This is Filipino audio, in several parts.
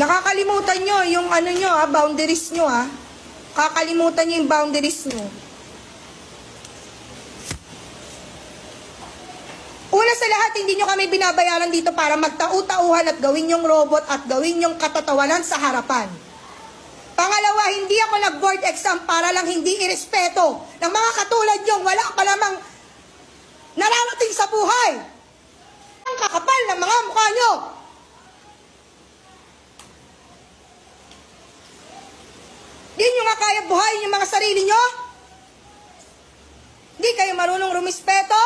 Nakakalimutan nyo yung ano nyo boundaries nyo Kakalimutan nyo yung boundaries nyo. Una sa lahat, hindi nyo kami binabayaran dito para magtau-tauhan at gawin yung robot at gawin yung katatawanan sa harapan. Pangalawa, hindi ako nag-board exam para lang hindi irespeto ng mga katulad nyo. Wala pa lamang nararating sa buhay. Ang kakapal ng mga mukha nyo. Di nyo nga kaya buhayin yung mga sarili nyo? Di kayo marunong rumispeto?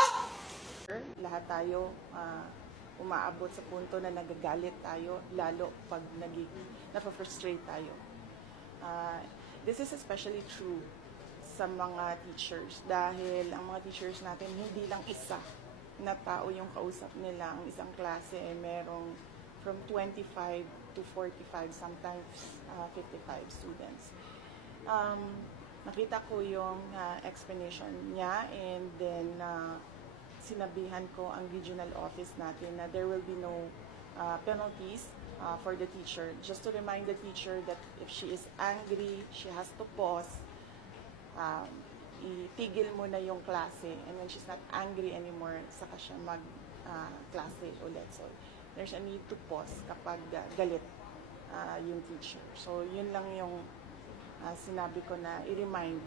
Lahat tayo umaabot sa punto na nagagalit tayo, lalo pag na-frustrate tayo. This is especially true sa mga teachers dahil ang mga teachers natin hindi lang isa na tao yung kausap nila. Ang isang klase ay merong from 25 to 45, sometimes 55 students. Nakita ko yung explanation niya and then sinabihan ko ang regional office natin na there will be no penalties for the teacher. Just to remind the teacher that if she is angry, she has to pause, itigil mo na yung klase, and when she's not angry anymore, saka siya mag-klase ulit. So there's a need to pause kapag galit yung teacher. So yun lang yung sinabi ko na i-remind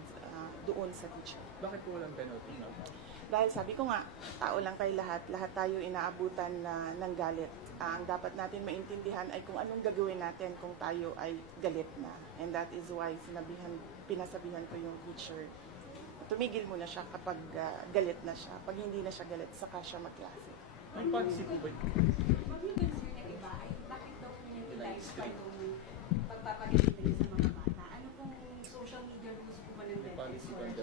doon sa teacher. Bakit po walang penalty? Dahil sabi ko nga, tao lang tayo lahat tayo inaabutan ng galit. Ang dapat natin maintindihan ay kung anong gagawin natin kung tayo ay galit na. And that is why pinasabihan ko yung teacher, tumigil muna siya kapag galit na siya. Pag hindi na siya galit, saka siya magklase. Ang policy po ba? Mag-concern na iba ay bakit daw nililigay pa yung pagpapaliligay sa mga bata? Ano pong social media rules po ba ng Policy ba ng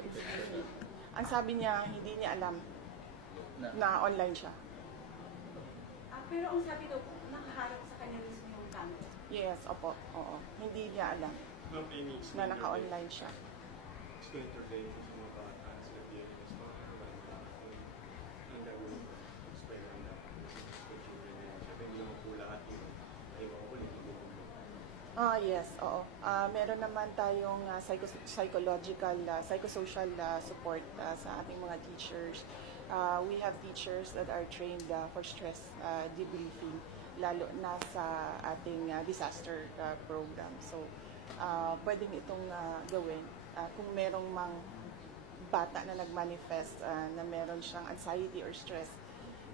Ang sabi niya, hindi niya alam na online siya. Pero ang sabi daw, nakaharap sa kanya mismo yung camera. Yes, opo. Oo. Hindi niya alam na naka-online siya. Yes, oo. Meron naman tayong psychological, psychosocial support sa ating mga teachers. We have teachers that are trained for stress debriefing, lalo na sa ating disaster program. So, pwedeng itong gawin. Kung merong mang bata na nag-manifest na meron siyang anxiety or stress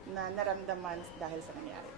na naramdaman dahil sa nangyari.